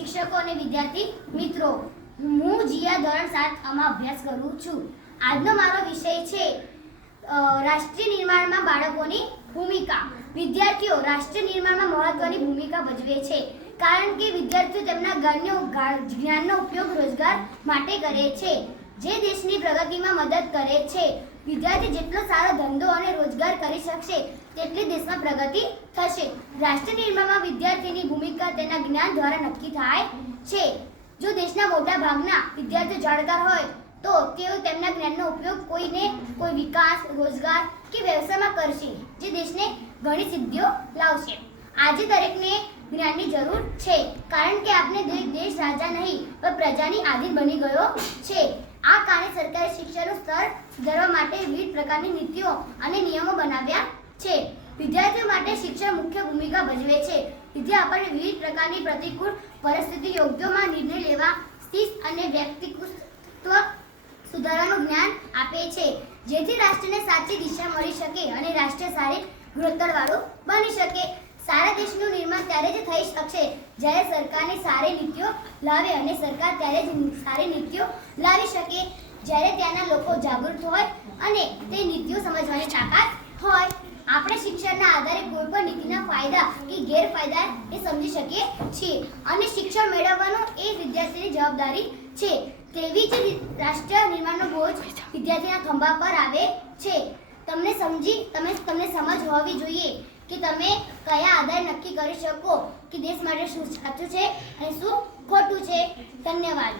શિક્ષકો અને વિદ્યાર્થી મિત્રો, હું જીયા ધોરણ 7 માં અભ્યાસ કરું છું. આજનો મારો વિષય છે રાષ્ટ્રીય નિર્માણમાં બાળકોની ભૂમિકા. વિદ્યાર્થીઓ રાષ્ટ્રીય નિર્માણમાં મહત્વની ભૂમિકા ભજવે છે, કારણ કે વિદ્યાર્થીઓ તેમના જ્ઞાનનો ઉપયોગ રોજગાર માટે કરે છે, જે દેશની પ્રગતિમાં મદદ કરે છે. વિદ્યાર્થી જેટલો સારો ધંધો અને રોજગાર કરી શકશે તેટલી દેશમાં પ્રગતિ થશે. રાષ્ટ્ર નિર્માણમાં વિદ્યાર્થીની ભૂમિકા તેના જ્ઞાન દ્વારા નક્કી થાય છે. જો દેશના મોટા ભાગના વિદ્યાર્થીઓ જાણકાર હોય તો તેઓ તેમના જ્ઞાનનો ઉપયોગ કોઈ વિકાસ, રોજગાર કે વ્યવસાયમાં કરશે, જે દેશને ઘણી સિદ્ધિઓ લાવશે. આજે દરેકને જ્ઞાનની જરૂર છે, કારણ કે આપણે દેશ રાજા નહીં પણ પ્રજાની આધીન બની ગયો છે. આ કારણે સરકારે શિક્ષણનું સ્તર સુધારવા માટે વિવિધ પ્રકારની નીતિઓ અને નિયમો બનાવ્યા છે. વિદ્યાર્થીઓ માટે શિક્ષણ મુખ્ય ભૂમિકા ભજવે છે. વિદ્યા આપણને વિવિધ પ્રકારની પ્રતિકૂળ પરિસ્થિતિઓમાં નિર્ણય લેવા, શિસ્ત અને વ્યક્તિત્વ સુધારવાનું જ્ઞાન આપે છે, જેથી રાષ્ટ્રને સાચી દિશા મળી શકે અને રાષ્ટ્ર સારી ગુણવત્તાવાળું બની શકે. સારા દેશનું નિર્માણ ત્યારે જ થઈ શકશે જ્યારે સરકારની સારી નીતિઓ લાવે, અને સરકાર ત્યારે જ સારી નીતિઓ લાવી શકે જ્યારે ત્યાંના લોકો જાગૃત હોય અને તે નીતિઓ સમજવાની તાકાત હોય. આપણે શિક્ષણના આધારે કોઈ પણ નીતિના ફાયદા કે ગેરફાયદા એ સમજી શકીએ છીએ, અને શિક્ષણ મેળવવાનું એ વિદ્યાર્થીની જવાબદારી છે. તેવી જ રાષ્ટ્ર નિર્માણનો બોજ વિદ્યાર્થીના ખંભા પર આવે છે. તમને સમજ હોવી જોઈએ કે તમે કયા આધારે નક્કી કરી શકો કે દેશ માટે શું સાચું છે અને શું ખોટું છે. ધન્યવાદ.